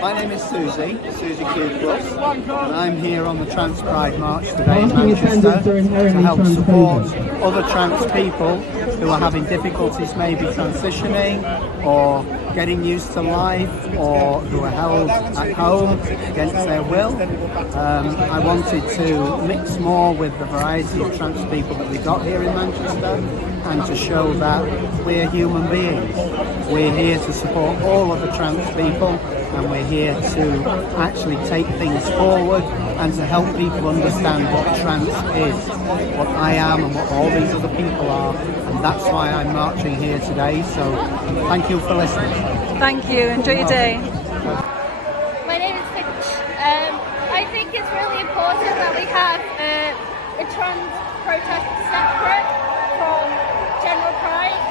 My name is Susie Q Plus, and I'm here on the Trans Pride March today in Manchester to help support other trans people who are having difficulties maybe transitioning or getting used to life, or who are held at home against their will. I wanted to mix more with the variety of trans people that we got here in Manchester, and to show that we're human beings. We're here to support all of the trans people, and we're here to actually take things forward and to help people understand what trans is, what I am and what all these other people are, and that's why I'm marching here today. So thank you for listening. Thank you. Enjoy your day. My name is Finch. I think it's really important that we have a trans protest separate from General Pride,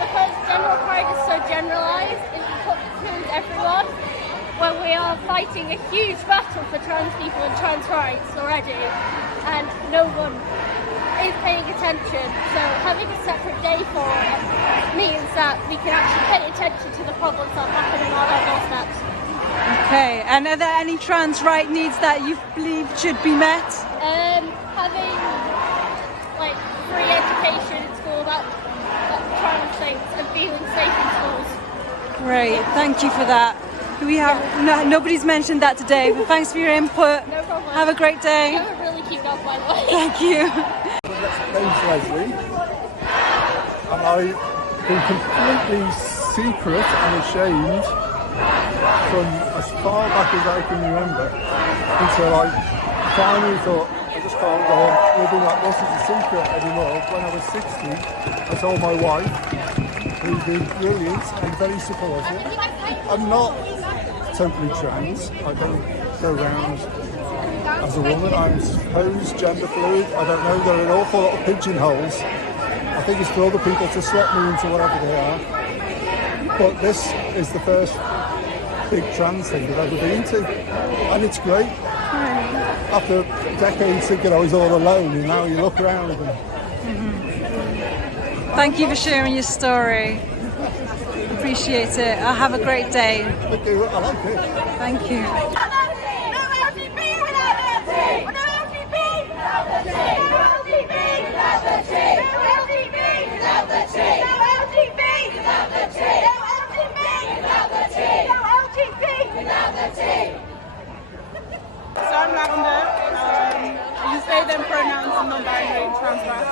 because General Pride is so generalised, it includes everyone, when we are fighting a huge battle for trans people and trans rights already, and no one is paying attention. So having a separate day for it means that we can actually pay attention to the problems that are happening on our doorsteps. Okay, and are there any trans right needs that you believe should be met? Having like free education in school about trans things and feeling safe in schools. Great, thank you for that. We have nobody's mentioned that today, but thanks for your input. No problem. Have a great day. You have a really cute dog, by the way. Thank you. My name's Leslie, and I've been completely secret and ashamed from as far back as I can remember, until I finally thought, I just can't go on living like this as a secret anymore. When I was 60, I told my wife, who's been brilliant and very supportive. I'm not totally trans. I don't go around as a woman. I'm suppose gender fluid. I don't know. There are an awful lot of pigeonholes. I think it's for other people to slot me into whatever they are. But this is the first big trans thing I've ever been to, and it's great. After decades thinking I was all alone, and now you look around and... Thank you for sharing your story. Appreciate it. I'll have a great day. Thank you. I like it. Thank you. So I'm Lavender. I use they, them pronouns and non-binary and transverse.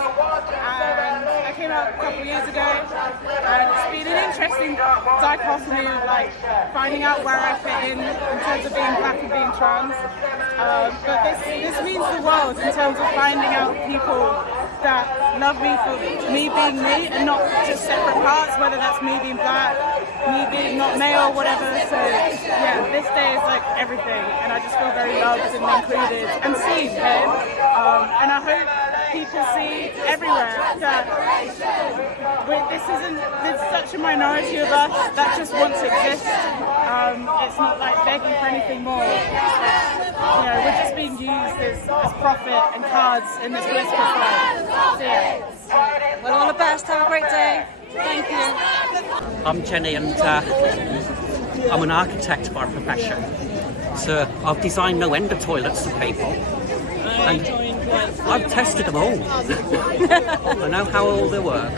And I came out a couple of years ago, and it's been an interesting dichotomy of like finding out where I fit in terms of being black and being trans. But this means the world in terms of finding out people that love me for me being me and not just separate parts, whether that's me being black, me being not male, whatever. So yeah, this day is like everything, and I just feel very loved and included and seen here. And I hope people see everywhere that there's such a minority of us that just want to exist. It's not like begging for anything more. We're just being used as profit and cards in this political fight. So yeah. Well, all the best. Have a great day. Thank you. I'm Jenny, and I'm an architect by profession. So I've designed no end of toilets for people, and I've tested them all. I know how all they work.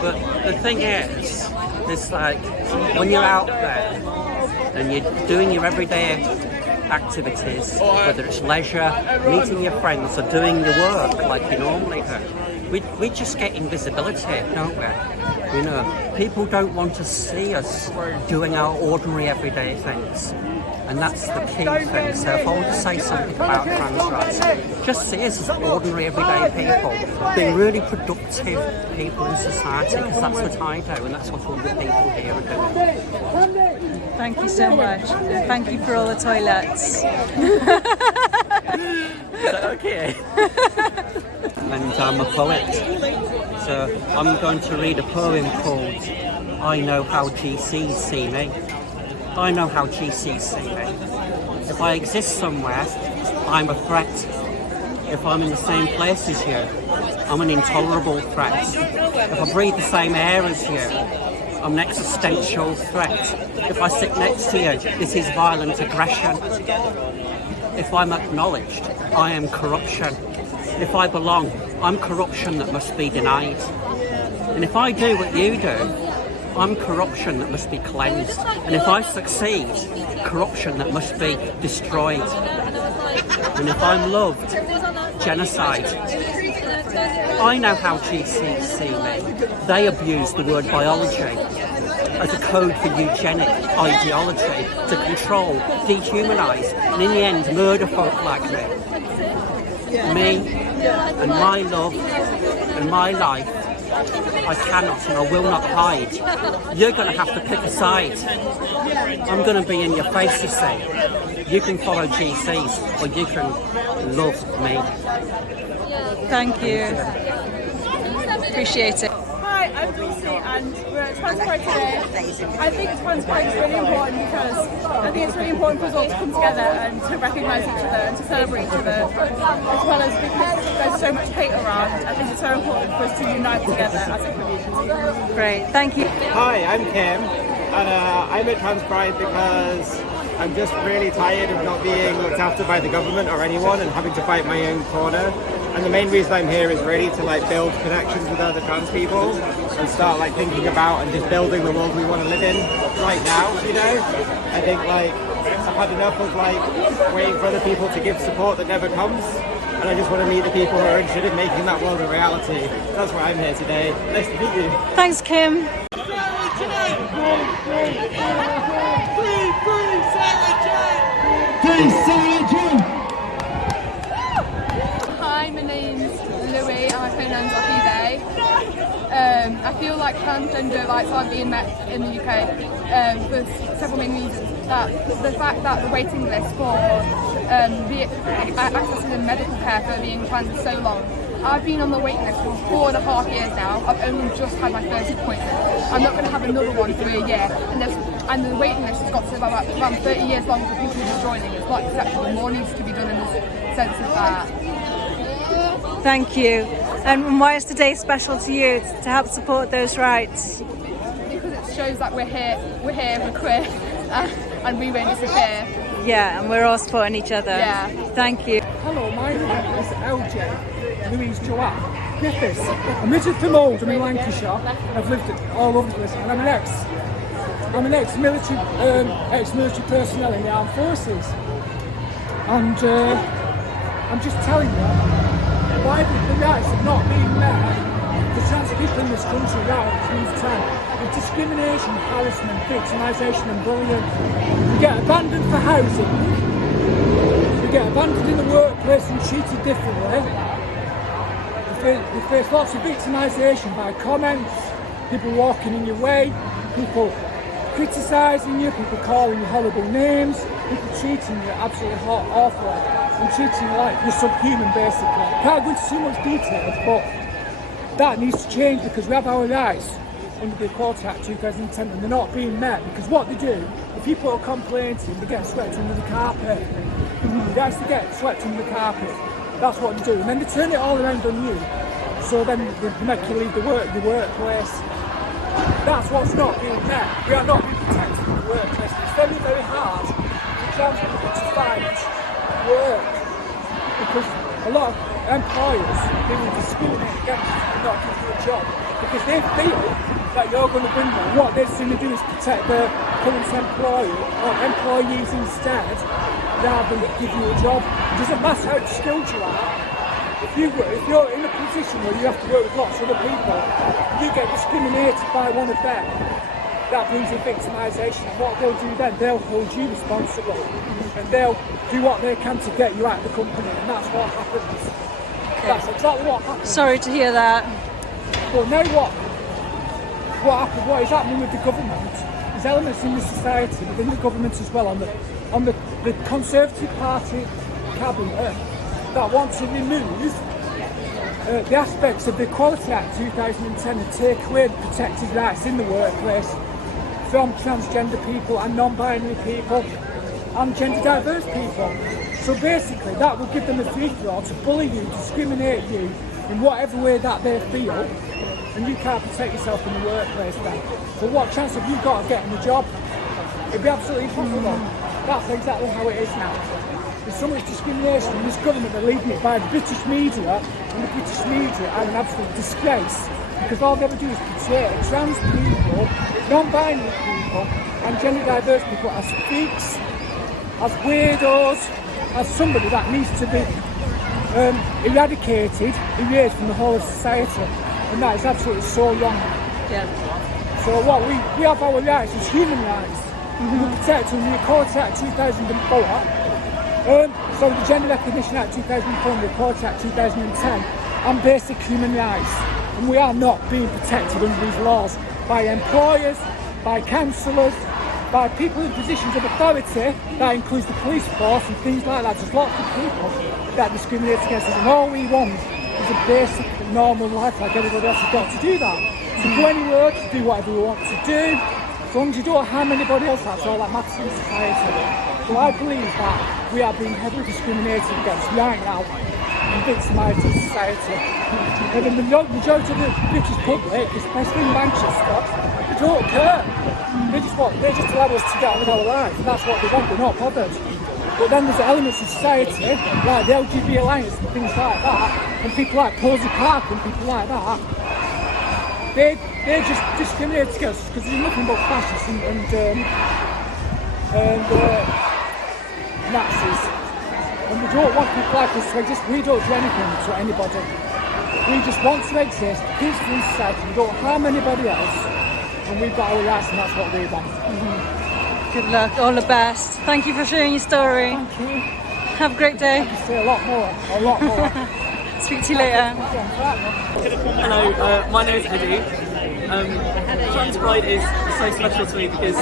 But the thing is, it's like when you're out there and you're doing your everyday activities, whether it's leisure, meeting your friends, or doing your work like you normally do, we just get invisibility, don't we? People don't want to see us doing our ordinary everyday things, and that's the key thing. So if I want to say something about trans rights, just see us as ordinary everyday people, being really productive people in society, because that's what I do, and that's what all the people here are doing. Thank you so much. And thank you for all the toilets. Is that okay? And I'm a poet, so I'm going to read a poem called I Know How GCs See Me. I know how GCs see me. If I exist somewhere, I'm a threat. If I'm in the same place as you, I'm an intolerable threat. If I breathe the same air as you, I'm an existential threat. If I sit next to you, this is violent aggression. If I'm acknowledged, I am corruption. If I belong, I'm corruption that must be denied. And if I do what you do, I'm corruption that must be cleansed. And if I succeed, corruption that must be destroyed. And if I'm loved, genocide. I know how GCs see me. They abuse the word biology as a code for eugenic ideology to control, dehumanise, and in the end murder folk like me. Me and my love and my life, I cannot and I will not hide. You're going to have to pick a side. I'm going to be in your face, you see. You can follow GCs or you can love me. Thank you. Appreciate it. Hi, I'm Dulcie and we're at Trans Pride today. I think Trans Pride is really important because I think it's really important for us all to come together and to recognise each other and to celebrate each other, as well as because there's so much hate around. I think it's so important for us to unite together as a community. Great, thank you. Hi, I'm Kim, and I'm at Trans Pride because I'm just really tired of not being looked after by the government or anyone and having to fight my own corner. And the main reason I'm here is really to build connections with other trans people and start thinking about and just building the world we want to live in right now, you know? I think I've had enough of waiting for other people to give support that never comes. And I just want to meet the people who are interested in making that world a reality. That's why I'm here today. Nice to meet you. Thanks, Kim. Hi, my name's Louie and my pronouns are he, they. I feel like transgender rights aren't being met in the UK for several main reasons. The fact that the waiting list for accessing medical care for being trans is so long. I've been on the waiting list for 4.5 years now. I've only just had my first appointment. I'm not going to have another one for a year. And the waiting list has got to about around 30 years long for people who are joining. It's not acceptable. More needs to be done in the sense of that. Thank you. And why is today special to you to help support those rights? Because it shows that we're here, we're queer, and we won't disappear. Yeah, and we're all supporting each other. Yeah. Thank you. Hello, my name is LJ, Louise Joanne Griffiths. I'm Richard from Oldham in Lancashire. I've lived all over the place, and I'm an ex-military personnel in the armed forces. And I'm just telling you why the rights have not been met for trans people in this country right at this time. With discrimination, harassment, victimisation and bullying. We get abandoned for housing. We get abandoned in the workplace and treated differently. We face lots of victimisation by comments, people walking in your way, people criticising you, people calling you horrible names, people treating you absolutely awful and treating you like you're subhuman basically. I can't go into too much details, but that needs to change because we have our rights under the Equality Act 2010 and they're not being met because what they do, if people are complaining, they get swept under the carpet. They actually get swept under the carpet. That's what they do. And then they turn it all around on you. So then they make you leave the workplace. That's what's not being met. We are not being protected in the workplace. It's very, very hard for trans people to find work because a lot of employers will discriminate against you and not give you a job because they feel that you're going to bring them. What they're going to do is protect their current employees instead, rather than give you a job. It doesn't matter how skilled you are. If you're in a position where you have to work with lots of other people, you get discriminated by one of them. That brings in victimisation. And what they'll do then, they'll hold you responsible, and they'll do what they can to get you out of the company, and that's what happens. That's exactly what happens. Sorry to hear that. But now what is happening with the government? There's elements in the society, within the government as well, on the Conservative Party cabinet that want to remove the aspects of the Equality Act 2010 and take away the protected rights in the workplace from transgender people and non-binary people and gender diverse people. So basically that will give them a free-for-all to bully you, discriminate you in whatever way that they feel and you can't protect yourself in the workplace then. So what chance have you got of getting a job? It'd be absolutely impossible. That's exactly how it is now. There's so much discrimination in this government. They're leading it by the British media, and the British media are an absolute disgrace because all they ever do is portray trans people, non-binary people, and gender diverse people as freaks, as weirdos, as somebody that needs to be eradicated, erased from the whole of society, and that is absolutely so wrong. Yeah. So what we have our rights as human rights. We were protected in the Equality Act 2004. So the Gender Recognition Act 2004 and the Equality Act 2010 and basic human rights. And we are not being protected under these laws by employers, by councillors, by people in positions of authority. That includes the police force and things like that. There's lots of people that discriminate against us, and all we want is a basic normal life like everybody else has got to do that. To go anywhere, to do whatever we want to do. As long as you don't harm anybody else, that's all that matters in society. So I believe that we are being heavily discriminated against right now and victimised in society. And the majority of the British public, especially in Manchester, they don't care. They just allow us to get on with our lives, and that's what they want. They're not bothered. But then there's elements of society, like the LGBT Alliance and things like that, and people like Posey Park and people like that, they just discriminate against us because there's nothing but fascists and Nazis. And we don't want people like us to exist. We don't do anything to anybody. We just want to exist peacefully in society. We don't harm anybody else. And we've got our rights, and that's what we want. Good luck, all the best. Thank you for sharing your story. Thank you. Have a great day. I can say a lot more. Speak to you later. Hello, my name is Eddie. Trans Pride is so special to me because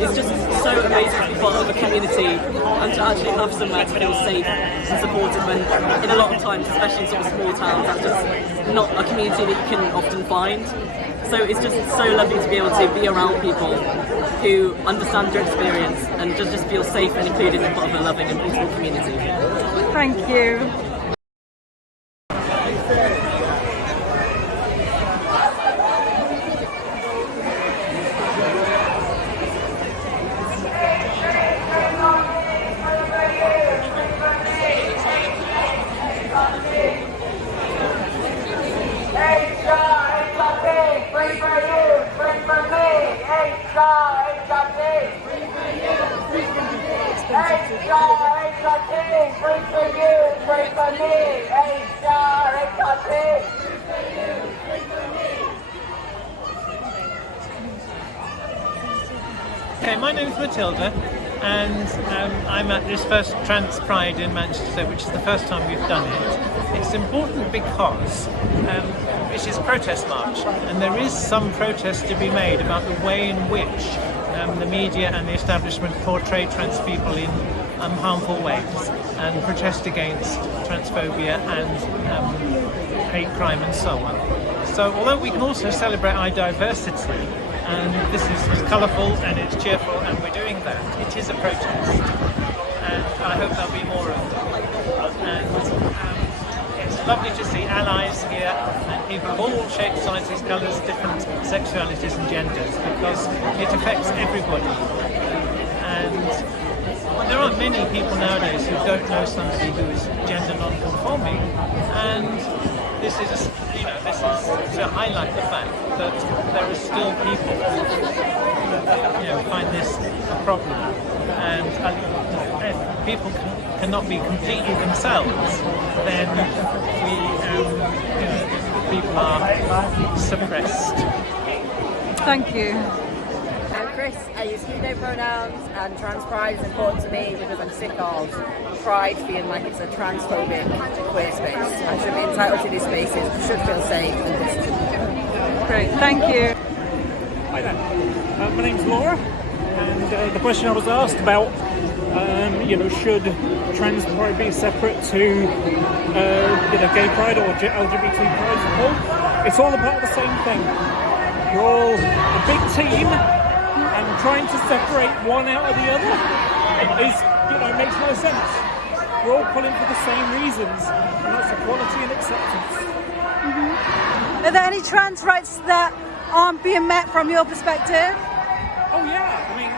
it's just so amazing to be part of a community and to actually have somewhere to feel safe and supported when in a lot of times, especially in sort of small towns, that's just not a community that you can often find. So it's just so lovely to be able to be around people who understand your experience and just feel safe and included in part of a loving and beautiful community. Thank you. Okay, my name's Matilda, and I'm at this first Trans Pride in Manchester, which is the first time we've done it. It's important because this is a protest march, and there is some protest to be made about the way in which the media and the establishment portray trans people in harmful ways and protest against transphobia and hate crime and so on. So although we can also celebrate our diversity, and this is colourful and it's cheerful and we're doing that, it is a protest, and I hope there'll be more of them. And it's lovely to see allies here and people of all shapes, sizes, colours, different sexualities and genders, because it affects everybody. And there aren't many people nowadays who don't know somebody who is gender non-conforming, and this is to highlight the fact that there are still people who find this a problem, and if people cannot be completely themselves, then people are suppressed. Thank you. Chris, I use he, they pronouns, and trans pride is important to me because I'm sick of pride feeling like it's a transphobic queer space. I should be entitled to these spaces, I should feel safe and distant. Great, thank you. Hi there. My name's Laura, and the question I was asked about, should trans pride be separate to gay pride or LGBT pride as a whole? It's all about the same thing. You're all a big team, and trying to separate one out of the other makes no sense. We're all pulling for the same reasons, and that's equality and acceptance. Are there any trans rights that aren't being met from your perspective? Oh yeah, I mean,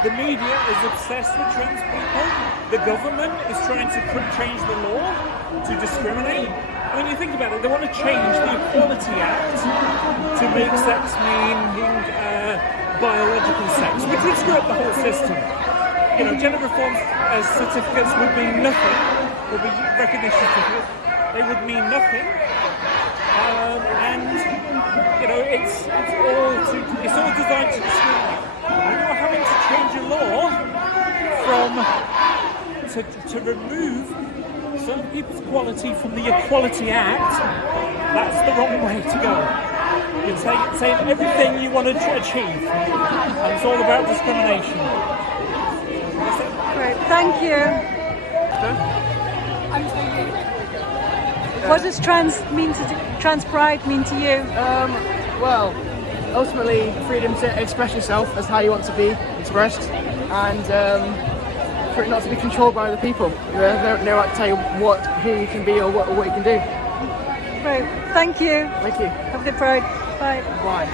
the media is obsessed with trans people. The government is trying to change the law to discriminate. I mean, you think about it, they want to change the Equality Act to make sex meaning biological sex, which would screw up the whole system. Gender reform certificates would mean nothing, would be recognition certificates, they would mean nothing. It's all designed to discriminate. And you're having to change a law to remove certain people's equality from the Equality Act. That's the wrong way to go. You're saying everything you want to achieve, and it's all about discrimination. Great, thank you. What does trans pride mean to you? Well, ultimately, freedom to express yourself as how you want to be expressed, and for it not to be controlled by other people. They don't know how to tell you who you can be or what you can do. Great, thank you. Thank you. Have a good Pride. Bye. Bye.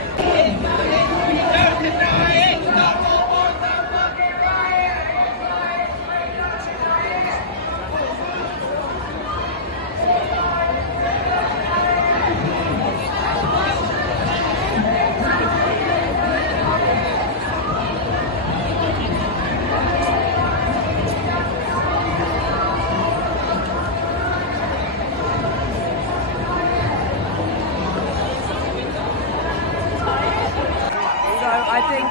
I think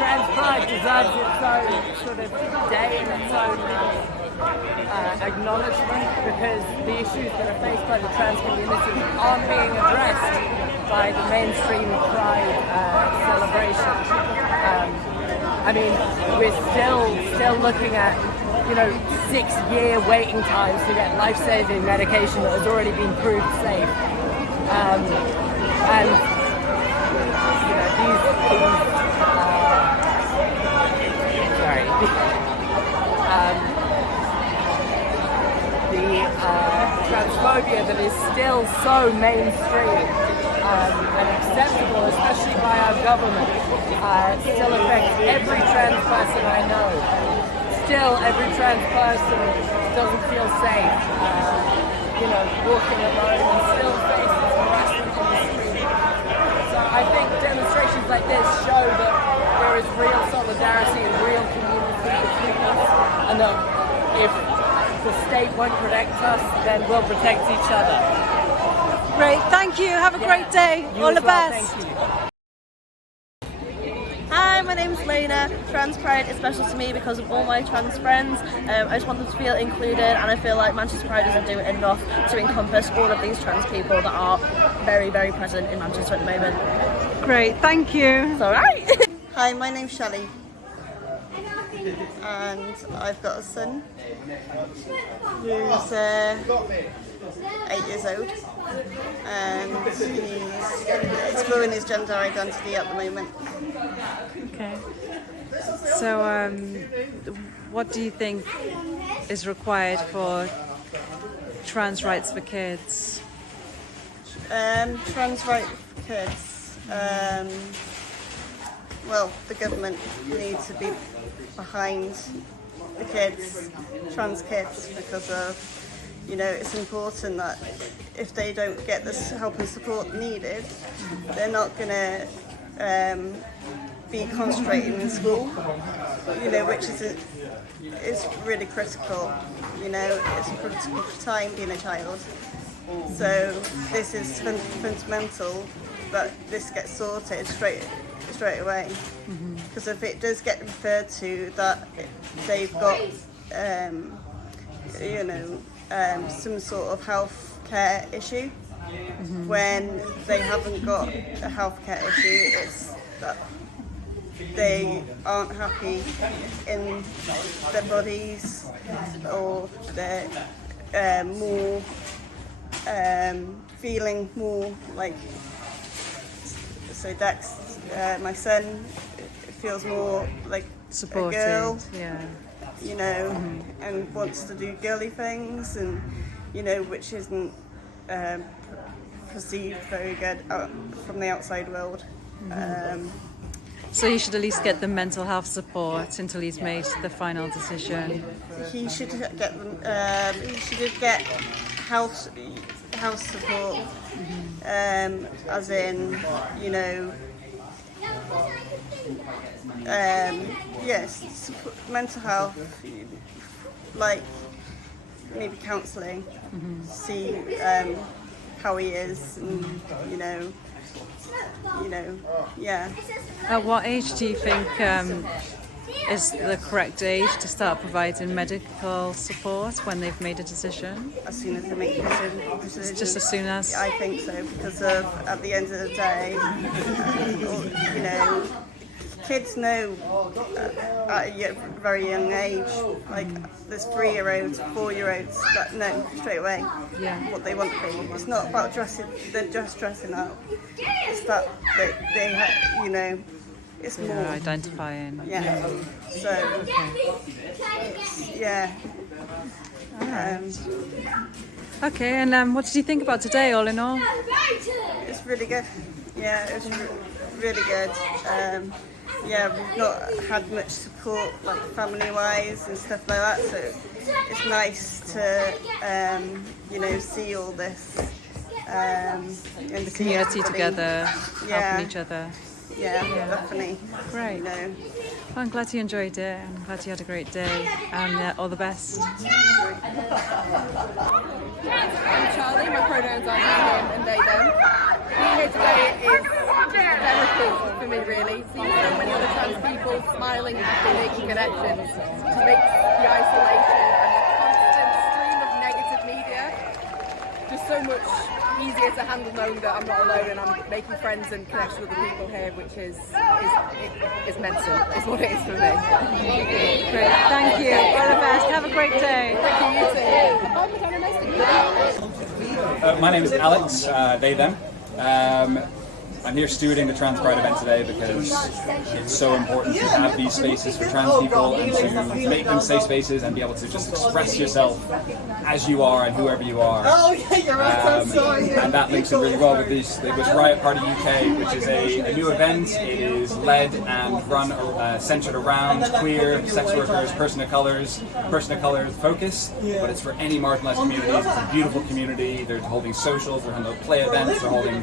trans pride deserves its own sort of day and its own acknowledgement, because the issues that are faced by the trans community aren't being addressed by the mainstream pride celebration. I mean, we're still looking at 6-year waiting times to get life-saving medication that has already been proved safe, and the transphobia that is still so mainstream and acceptable, especially by our government, still affects every trans person I know. Still, every trans person doesn't feel safe, walking alone, and still faces harassment on the street. So I think demonstrations like this show that there is real solidarity and real community between us, and that if the state won't protect us, then we'll protect each other. Great, thank you. Have a great day. All the best. Thank you. Hi, my name's Lena. Trans Pride is special to me because of all my trans friends. I just want them to feel included, and I feel like Manchester Pride doesn't do enough to encompass all of these trans people that are very, very present in Manchester at the moment. Great, thank you. It's alright. Hi, my name's Shelley, and I've got a son who's 8 years old, and he's exploring his gender identity at the moment. Okay. So, what do you think is required for trans rights for kids? Trans rights for kids. Well, the government needs to be behind the kids, trans kids, because of, it's important that if they don't get this help and support needed, they're not going to be concentrating in school, which is really critical. It's a critical time being a child. So this is fundamental that this gets sorted straight away. Because if it does get referred to that they've got some sort of health care issue, when they haven't got a health care issue, it's that they aren't happy in their bodies, or they're more feeling more like, so Dex, my son, feels more like Supported, a girl, yeah. and wants to do girly things, and which isn't perceived very good from the outside world. So you should at least get the mental health support until he's made the final decision. He should get health support, as in, you know, yes, mental health, like maybe counselling, see how he is, and yeah. At what age do you think is the correct age to start providing medical support when they've made a decision? As soon as they make a decision. Just as soon as? I think so, because at the end of the day, you know, kids know at a very young age, like there's 3-year-olds, 4-year-olds that know straight away what they want to be. It's not about dressing, they're just dressing up. It's that they you know, it's more identifying. Yeah. So, yeah. Okay, and what did you think about today, all in all? It's really good. Yeah, it's really good. Yeah, we've not had much support, like family-wise and stuff like that. So it's nice to, you know, see all this and the community together, helping each other. Yeah, definitely. Great. You know. Well, I'm glad you enjoyed it. I'm glad you had a great day, and all the best. I'm Charlie, my pronouns are he, him and they, them. Being here today is therapy for me, really. Seeing so many other trans people smiling and making connections just makes the isolation and the constant stream of negative media just so much easier to handle, knowing that I'm not alone and I'm making friends and connections with the people here, which is mental, is what it is for me. Great, thank you. All the best. Have a great day. Thank you, you too. Oh, Madonna, nice to meet you. My name is Alex, they, them. I'm here stewarding the Trans Pride event today because it's so important to have these spaces for trans people and to make them safe spaces and be able to just express yourself as you are and whoever you are. Oh yeah, you're right. I'm sorry. And that links in really well with this Riot Party UK, which is a new event. It is led and run centered around queer, sex workers, person of color focus, but it's for any marginalized communities. It's a beautiful community. They're holding socials, they're holding play events, they're holding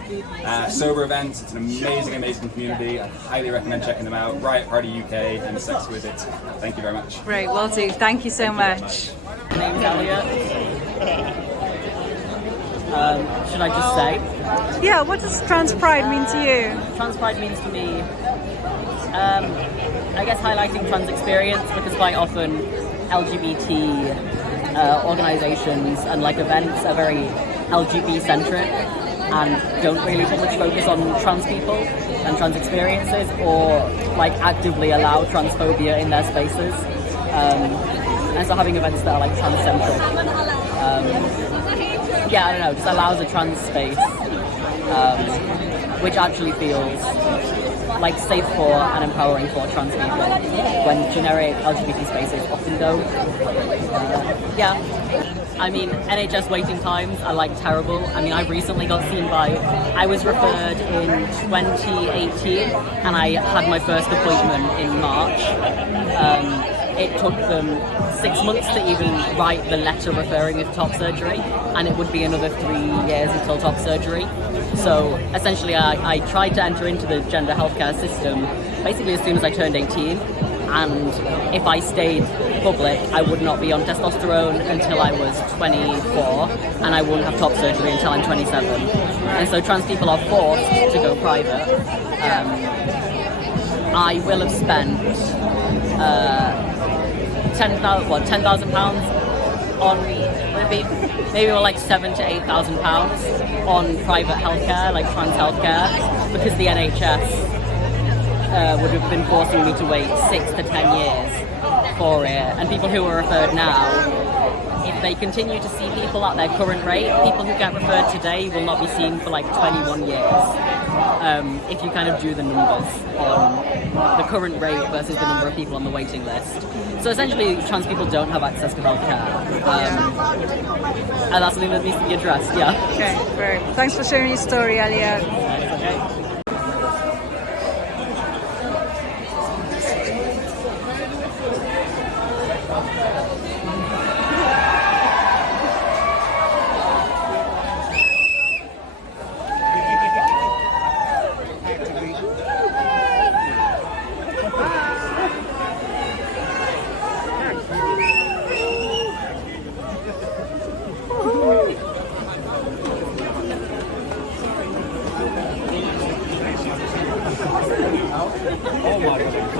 sober events. It's an amazing, amazing community. I highly recommend checking them out. Riot Party UK and Sex With It. Thank you very much. Great, will do. Thank you so much. My name's Elliot. Should I just say? Yeah, what does Trans Pride mean to you? Trans Pride means to me, I guess, highlighting trans experience, because quite often LGBT organisations and like events are very LGBT centric and don't really put much focus on trans people and trans experiences, or like actively allow transphobia in their spaces. And so having events that are like trans-centric, yeah, I don't know, just allows a trans space, which actually feels like safe for and empowering for trans people, when generic LGBT spaces often don't. Yeah. I mean, NHS waiting times are like terrible. I mean, I recently got seen I was referred in 2018 and I had my first appointment in March. It took them 6 months to even write the letter referring me to top surgery, and it would be another 3 years until top surgery. So essentially I tried to enter into the gender healthcare system basically as soon as I turned 18. And if I stayed public, I would not be on testosterone until I was 24, and I wouldn't have top surgery until I'm 27. And so trans people are forced to go private. I will have spent £10,000 on maybe like £7,000 to £8,000 on private healthcare, like trans healthcare, because the NHS would have been forcing me to wait 6 to 10 years for it, and people who are referred now if they continue to see people at their current rate, people who get referred today will not be seen for like 21 years. If you kind of do the numbers on the current rate versus the number of people on the waiting list. So essentially, trans people don't have access to healthcare. And that's something that needs to be addressed, yeah. Okay, great. Thanks for sharing your story, Elliot. Oh my god.